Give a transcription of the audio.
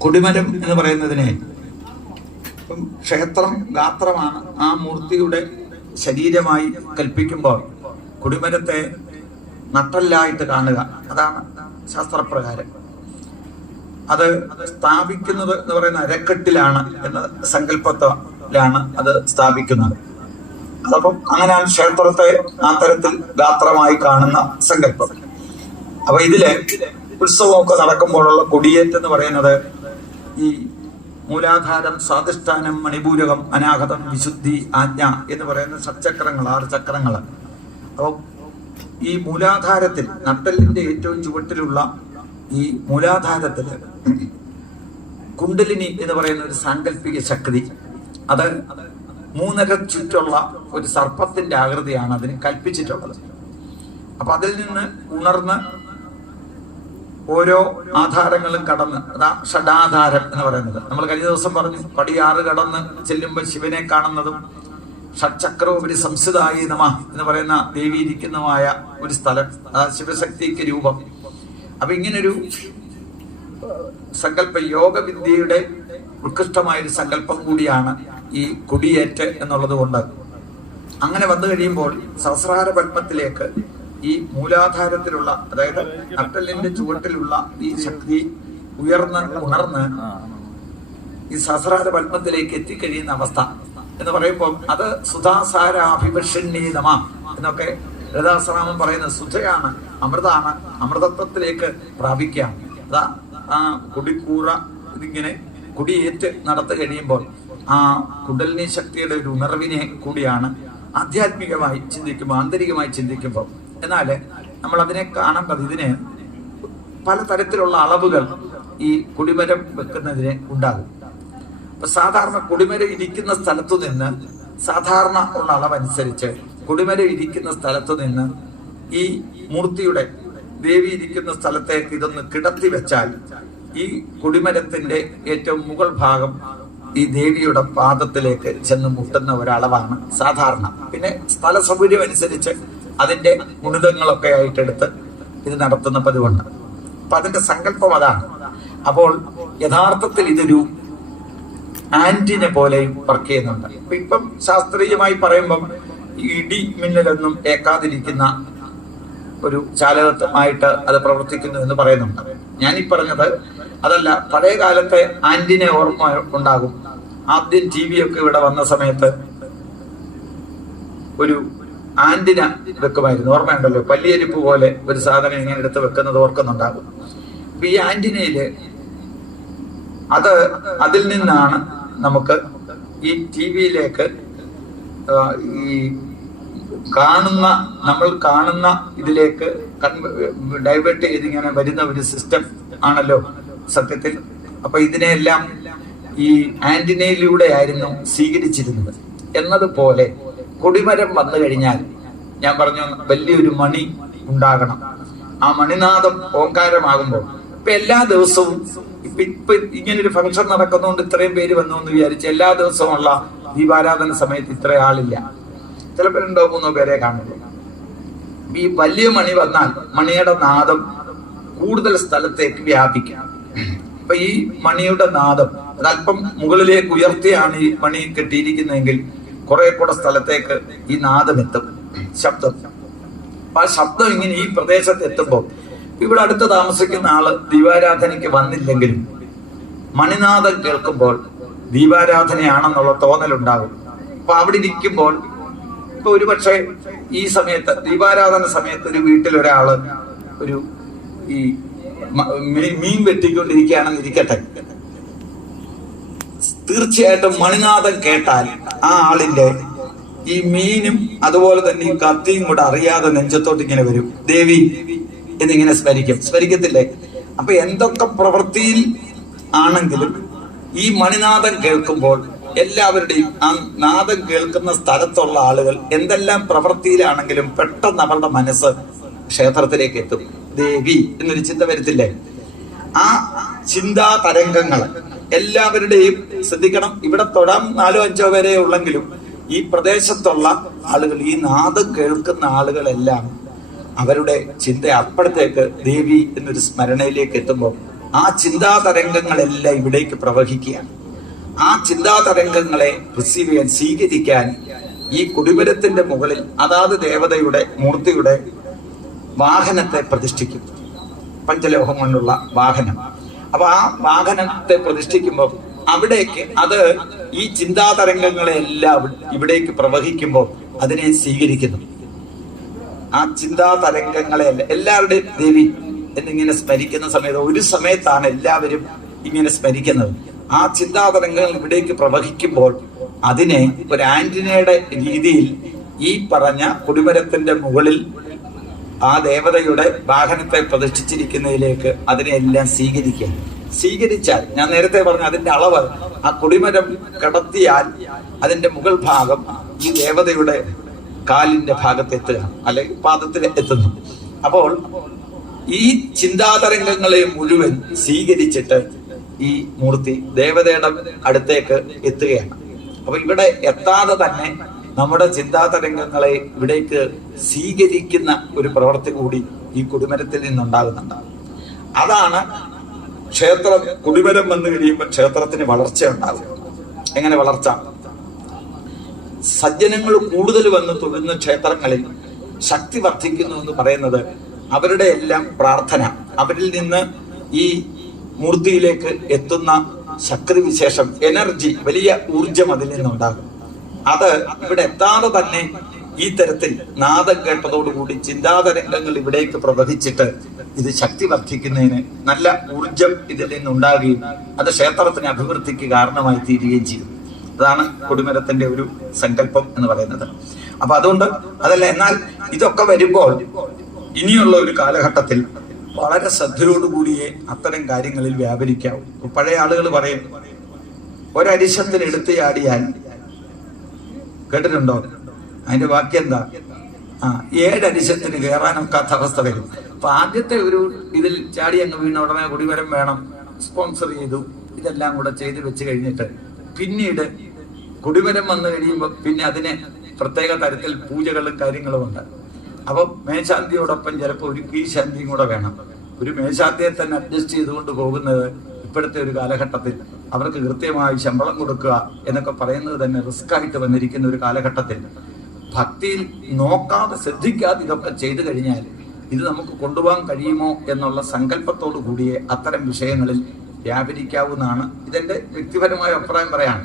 കൊടിമരം എന്ന് പറയുന്നതിനെ ഇപ്പം ക്ഷേത്രം ഗാത്രമാണ് ആ മൂർത്തിയുടെ ശരീരമായി കൽപ്പിക്കുമ്പോൾ കൊടിമരത്തെ നട്ടല്ലായിട്ട് കാണുക. അതാണ് ശാസ്ത്രപ്രകാരം. അത് സ്ഥാപിക്കുന്നത് എന്ന് പറയുന്ന അരക്കെട്ടിലാണ് എന്ന സങ്കല്പത്തിലാണ് അത് സ്ഥാപിക്കുന്നത്. അതപ്പം അങ്ങനെയാണ് ക്ഷേത്രത്തെ ആ തരത്തിൽ ഗാത്രമായി കാണുന്ന സങ്കല്പം. അപ്പൊ ഇതിൽ ഉത്സവമൊക്കെ നടക്കുമ്പോഴുള്ള കൊടിയേറ്റ് എന്ന് പറയുന്നത് ഈ മൂലാധാരം സ്വാധിഷ്ഠാനം മണിപൂരകം അനാഹതം വിശുദ്ധി ആജ്ഞ എന്ന് പറയുന്ന സച്ചക്രങ്ങൾ ആറ് ചക്രങ്ങൾ. അപ്പോൾ ഈ മൂലാധാരത്തിൽ നട്ടലിന്റെ ഏറ്റവും ചുവട്ടിലുള്ള ഈ മൂലാധാരത്തിൽ കുണ്ടലിനി എന്ന് പറയുന്ന ഒരു സാങ്കല്പിക ശക്തി അത് മൂന്നര ചുറ്റുള്ള ഒരു സർപ്പത്തിന്റെ ആകൃതിയാണ് അതിന് കൽപ്പിച്ചിട്ടുള്ളത്. അപ്പൊ അതിൽ നിന്ന് ഉണർന്ന് ഓരോ ആധാരങ്ങളും കടന്ന് അതാ ഷഡാധാരം എന്ന് പറയുന്നത്. നമ്മൾ കഴിഞ്ഞ ദിവസം പറഞ്ഞു പടിയാറ് കടന്ന് ചെല്ലുമ്പോൾ ശിവനെ കാണുന്നതും ഷഡ്ചക്രോപരി സംസിതായി നമ എന്ന് പറയുന്ന ദേവി ഇരിക്കുന്നതുമായ ഒരു സ്ഥലം അതാ ശിവശക്തിക്ക് രൂപം. അപ്പൊ ഇങ്ങനൊരു സങ്കല്പ യോഗവിദ്യയുടെ ഉത്കൃഷ്ടമായ ഒരു സങ്കല്പം കൂടിയാണ് ഈ കുടിയേറ്റ് എന്നുള്ളത് കൊണ്ട്. അങ്ങനെ വന്നു കഴിയുമ്പോൾ സഹസ്രാര പത്മത്തിലേക്ക് ഈ മൂലാധാരത്തിലുള്ള അതായത് നട്ടലിന്റെ ചുവട്ടിലുള്ള ഈ ശക്തി ഉയർന്ന് ഉണർന്ന് ഈ സഹസ്രാര പത്മത്തിലേക്ക് എത്തിക്കഴിയുന്ന അവസ്ഥ എന്ന് പറയുമ്പോൾ അത് സുധാസാരാഭിപക്ഷണ്യതമ എന്നൊക്കെ ലതാസനാമം പറയുന്ന സുധയാണ് അമൃതാണ് അമൃതത്വത്തിലേക്ക് പ്രാപിക്കാം അതാ ആ കുടിക്കൂറ ഇതിങ്ങനെ കുടിയേറ്റ് നടത്തു കഴിയുമ്പോൾ ആ കുണ്ടലിനി ശക്തിയുടെ ഒരു ഉണർവിനെ കൂടിയാണ് ആധ്യാത്മികമായി ചിന്തിക്കുമ്പോൾ ആന്തരികമായി ചിന്തിക്കുമ്പോൾ എന്നാൽ നമ്മൾ അതിനെ കാണേണ്ടത് ഇതിന് പലതരത്തിലുള്ള അളവുകൾ ഈ കുടിമരം വെക്കുന്നതിന് ഉണ്ടാകും. അപ്പൊ സാധാരണ കുടിമരം ഇരിക്കുന്ന സ്ഥലത്തു നിന്ന് സാധാരണ ഉള്ള അളവനുസരിച്ച് കുടിമരം ഇരിക്കുന്ന സ്ഥലത്തു നിന്ന് ഈ മൂർത്തിയുടെ ദേവി ഇരിക്കുന്ന സ്ഥലത്തേക്ക് ഇതൊന്ന് കിടത്തി വെച്ചാൽ ഈ കുടിമരത്തിന്റെ ഏറ്റവും മുകൾ ഭാഗം ഈ ദേവിയുടെ പാദത്തിലേക്ക് ചെന്ന് മുട്ടുന്ന ഒരളവാണ് സാധാരണ. പിന്നെ സ്ഥല സൗകര്യം അനുസരിച്ച് അതിന്റെ ഗുണിതങ്ങളൊക്കെ ആയിട്ടെടുത്ത് ഇത് നടത്തുന്ന പതിവുണ്ട്. അപ്പൊ അതിന്റെ സങ്കല്പം അതാണ്. അപ്പോൾ യഥാർത്ഥത്തിൽ ഇതൊരു ആന്റിനെ പോലെയും വർക്ക് ചെയ്യുന്നുണ്ട്. അപ്പൊ ഇപ്പം ശാസ്ത്രീയമായി പറയുമ്പം ഇടി മിന്നലൊന്നും ഏക്കാതിരിക്കുന്ന ഒരു ചാലകത്വമായിട്ട് അത് പ്രവർത്തിക്കുന്നു എന്ന് പറയുന്നുണ്ട്. ഈ പറഞ്ഞത് അതല്ല പഴയ കാലത്തെ ആന്റിനെ ഓർമ്മ ഉണ്ടാകും. ആദ്യം ടി വി ഒക്കെ ഇവിടെ വന്ന സമയത്ത് ഒരു ആന്റിന വെക്കുമായിരുന്നു. ഓർമ്മയുണ്ടല്ലോ? പല്ലിയരിപ്പ് പോലെ ഒരു സാധനം ഇങ്ങനെ എടുത്ത് വെക്കുന്നത് ഓർക്കുന്നുണ്ടാകും അപ്പൊ ഈ ആന്റിനയിൽ അത് അതിൽ നിന്നാണ് നമുക്ക് ഈ ടി വിയിലേക്ക് ഈ കാണുന്ന നമ്മൾ കാണുന്ന ഇതിലേക്ക് ഡൈവേർട്ട് ചെയ്ത് ഇങ്ങനെ വരുന്ന ഒരു സിസ്റ്റം ആണല്ലോ സത്യത്തിൽ. അപ്പൊ ഇതിനെല്ലാം ഈ ആന്റിനയിലൂടെ ആയിരുന്നു സ്വീകരിച്ചിരുന്നത്. എന്നതുപോലെ കൊടിമരം വന്നു കഴിഞ്ഞാൽ ഞാൻ പറഞ്ഞു വലിയൊരു മണി ഉണ്ടാകണം. ആ മണിനാഥം ഓങ്കാരമാകുമ്പോൾ ഇപ്പൊ എല്ലാ ദിവസവും ഇപ്പൊ ഇപ്പൊ ഇങ്ങനൊരു ഫംഗ്ഷൻ നടക്കുന്നതുകൊണ്ട് ഇത്രയും പേര് വന്നു എന്ന് വിചാരിച്ച് എല്ലാ ദിവസവും ഉള്ള ദീപാരാധന സമയത്ത് ഇത്ര ആളില്ല. ചിലപ്പോൾ രണ്ടോ മൂന്നോ പേരെ കാണുള്ളൂ. ഈ വലിയ മണി വന്നാൽ മണിയുടെ നാദം കൂടുതൽ സ്ഥലത്തേക്ക് വ്യാപിക്കാം. അപ്പൊ ഈ മണിയുടെ നാദം അതല്പം മുകളിലേക്ക് ഉയർത്തിയാണ് ഈ മണി കെട്ടിയിരിക്കുന്നതെങ്കിൽ കുറെ കൂടെ സ്ഥലത്തേക്ക് ഈ നാദം എത്തും. ശബ്ദം. അപ്പൊ ആ ശബ്ദം ഇങ്ങനെ ഈ പ്രദേശത്ത് എത്തുമ്പോൾ ഇവിടെ അടുത്ത് താമസിക്കുന്ന ആൾ ദീപാരാധനയ്ക്ക് വന്നില്ലെങ്കിലും മണിനാഥം കേൾക്കുമ്പോൾ ദീപാരാധനയാണെന്നുള്ള തോന്നലുണ്ടാകും. അപ്പൊ അവിടെ ഇരിക്കുമ്പോൾ ഇപ്പൊ ഒരുപക്ഷെ ഈ സമയത്ത് ദീപാരാധന സമയത്ത് ഒരു വീട്ടിൽ ഒരാൾ ഒരു ഈ മീൻ വെട്ടിക്കൊണ്ടിരിക്കുകയാണെന്ന് ഇരിക്കട്ടെ. തീർച്ചയായിട്ടും മണിനാഥം കേട്ടാൽ ആ ആളിന്റെ ഈ മീനും അതുപോലെ തന്നെ ഈ കത്തിയും കൂടെ അറിയാതെ നെഞ്ചത്തോട്ട് ഇങ്ങനെ വരും. ദേവി എന്നിങ്ങനെ സ്മരിക്കും. സ്മരിക്കത്തില്ലേ? അപ്പൊ എന്തൊക്കെ പ്രവൃത്തിയിൽ ആണെങ്കിലും ഈ മണിനാഥം കേൾക്കുമ്പോൾ എല്ലാവരുടെയും ആ നാദം കേൾക്കുന്ന സ്ഥലത്തുള്ള ആളുകൾ എന്തെല്ലാം പ്രവൃത്തിയിലാണെങ്കിലും പെട്ടെന്ന് അവരുടെ മനസ്സ് ക്ഷേത്രത്തിലേക്ക് എത്തും. ദേവി എന്നൊരു ചിന്ത വരത്തില്ലേ? ആ ചിന്താ തരംഗങ്ങൾ എല്ലാവരുടെയും ശ്രദ്ധിക്കണം. ഇവിടെ തൊടാൻ നാലോ അഞ്ചോ പേരെ ഉള്ളെങ്കിലും ഈ പ്രദേശത്തുള്ള ആളുകൾ ഈ നാദം കേൾക്കുന്ന ആളുകളെല്ലാം അവരുടെ ചിന്ത അപ്പുറത്തേക്ക് ദേവി എന്നൊരു സ്മരണയിലേക്ക് എത്തുമ്പോൾ ആ ചിന്താ തരംഗങ്ങളെല്ലാം ഇവിടേക്ക് പ്രവഹിക്കുകയാണ്. ആ ചിന്താ തരംഗങ്ങളെ റിസീവ് ചെയ്യാൻ സ്വീകരിക്കാൻ ഈ കുടിവരത്തിന്റെ മുകളിൽ അതാത് ദേവതയുടെ മൂർത്തിയുടെ വാഹനത്തെ പ്രതിഷ്ഠിക്കും. പഞ്ചലോഹം കൊണ്ടുള്ള വാഹനം. അപ്പൊ ആ വാഹനത്തെ പ്രതിഷ്ഠിക്കുമ്പോൾ അവിടേക്ക് അത് ഈ ചിന്താതരംഗങ്ങളെല്ലാം ഇവിടേക്ക് പ്രവഹിക്കുമ്പോൾ അതിനെ സ്വീകരിക്കുന്നു. ആ ചിന്താ തരംഗങ്ങളെ എല്ലാവരുടെയും ദേവി എന്നിങ്ങനെ സ്മരിക്കുന്ന സമയത്ത് ഒരു സമയത്താണ് എല്ലാവരും ഇങ്ങനെ സ്മരിക്കുന്നത്. ആ ചിന്താതരംഗങ്ങൾ ഇവിടേക്ക് പ്രവഹിക്കുമ്പോൾ അതിനെ ഒരു ആന്റിനയുടെ രീതിയിൽ ഈ പറഞ്ഞ കൊടിമരത്തിന്റെ മുകളിൽ ആ ദേവതയുടെ വാഹനത്തെ പ്രതിഷ്ഠിച്ചിരിക്കുന്നതിലേക്ക് അതിനെല്ലാം സ്വീകരിക്കുക. സ്വീകരിച്ചാൽ ഞാൻ നേരത്തെ പറഞ്ഞ അതിന്റെ അളവ് ആ കുടിമരം കടത്തിയാൽ അതിന്റെ മുകൾ ഭാഗം ഈ ദേവതയുടെ കാലിന്റെ ഭാഗത്ത് എത്തുക അല്ലെങ്കിൽ പാദത്തിൽ എത്തുന്നു. അപ്പോൾ ഈ ചിന്താതരംഗങ്ങളെ മുഴുവൻ സ്വീകരിച്ചിട്ട് ഈ മൂർത്തി ദേവതയുടെ അടുത്തേക്ക് എത്തുകയാണ്. അപ്പൊ ഇവിടെ എത്താതെ തന്നെ നമ്മുടെ ചിന്താതരംഗങ്ങളെ ഇവിടേക്ക് സ്വീകരിക്കുന്ന ഒരു പ്രവർത്തി കൂടി ഈ കുടിമരത്തിൽ നിന്നുണ്ടാകുന്നുണ്ട്. അതാണ് ക്ഷേത്രം കുടിമരം വന്നു കഴിയുമ്പോൾ ക്ഷേത്രത്തിന് വളർച്ച ഉണ്ടാകും എങ്ങനെ വളർച്ച? സജ്ജനങ്ങൾ കൂടുതൽ വന്ന് തൊഴുന്ന ക്ഷേത്രങ്ങളിൽ ശക്തി വർദ്ധിക്കുന്നു എന്ന് പറയുന്നത് അവരുടെ എല്ലാം പ്രാർത്ഥന. അവരിൽ നിന്ന് ഈ മൂർത്തിയിലേക്ക് എത്തുന്ന ശക്തി വിശേഷം എനർജി വലിയ ഊർജം അതിൽ നിന്നുണ്ടാകും. അത് ഇവിടെ എത്താതെ തന്നെ ഈ തരത്തിൽ നാദം കേട്ടതോടുകൂടി ചിന്താതരംഗങ്ങൾ ഇവിടേക്ക് പ്രവഹിച്ചിട്ട് ഇത് ശക്തി വർദ്ധിക്കുന്നതിന് നല്ല ഊർജം ഇതിൽ നിന്നുണ്ടാകുകയും അത് ക്ഷേത്രത്തിന് അഭിവൃദ്ധിക്ക് കാരണമായി തീരുകയും ചെയ്യും. അതാണ് കൊടിമരത്തിന്റെ ഒരു സങ്കല്പം എന്ന് പറയുന്നത്. അപ്പൊ അതുകൊണ്ട് അതല്ല എന്നാൽ ഇതൊക്കെ വരുമ്പോൾ ഇനിയുള്ള ഒരു കാലഘട്ടത്തിൽ വളരെ ശ്രദ്ധയോടുകൂടിയേ അത്തരം കാര്യങ്ങളിൽ വ്യാപരിക്കാവൂ. പഴയ ആളുകൾ പറയും ഒരരിശത്തിൽ എടുത്തു ചാടിയാൽ കേട്ടിട്ടുണ്ടോ? അതിന്റെ ബാക്കി എന്താ ആ ഏഴരിശത്തിന് കയറാനൊക്കാത്ത അവസ്ഥ വരും. അപ്പൊ ആദ്യത്തെ ഒരു ഇതിൽ ചാടി അങ്ങ് വീണ ഉടനെ കുടിവരം വേണം. സ്പോൺസർ ചെയ്തു. ഇതെല്ലാം കൂടെ ചെയ്ത് വെച്ച് കഴിഞ്ഞിട്ട് പിന്നീട് കുടിവരം വന്നു കഴിയുമ്പോൾ പിന്നെ അതിന് പ്രത്യേക തരത്തിൽ പൂജകളും കാര്യങ്ങളും ഉണ്ട്. അപ്പൊ മേശാന്തിയോടൊപ്പം ചിലപ്പോൾ ഒരു കീശാന്തിയും കൂടെ വേണം. ഒരു മേശാന്തിയെ തന്നെ അഡ്ജസ്റ്റ് ചെയ്തുകൊണ്ട് പോകുന്നത് ഇപ്പോഴത്തെ ഒരു കാലഘട്ടത്തിൽ അവർക്ക് കൃത്യമായി ശമ്പളം കൊടുക്കുക എന്നൊക്കെ പറയുന്നത് തന്നെ റിസ്ക് ആയിട്ട് വന്നിരിക്കുന്ന ഒരു കാലഘട്ടത്തിൽ. ഭക്തിയിൽ നോക്കാതെ ശ്രദ്ധിക്കാതെ ഇതൊക്കെ ചെയ്തു കഴിഞ്ഞാൽ ഇത് നമുക്ക് കൊണ്ടുപോകാൻ കഴിയുമോ എന്നുള്ള സങ്കല്പത്തോടു കൂടിയേ അത്തരം വിഷയങ്ങളിൽ വ്യാപരിക്കാവുന്നതാണ് ഇതെന്റെ വ്യക്തിപരമായ അഭിപ്രായം പറയാം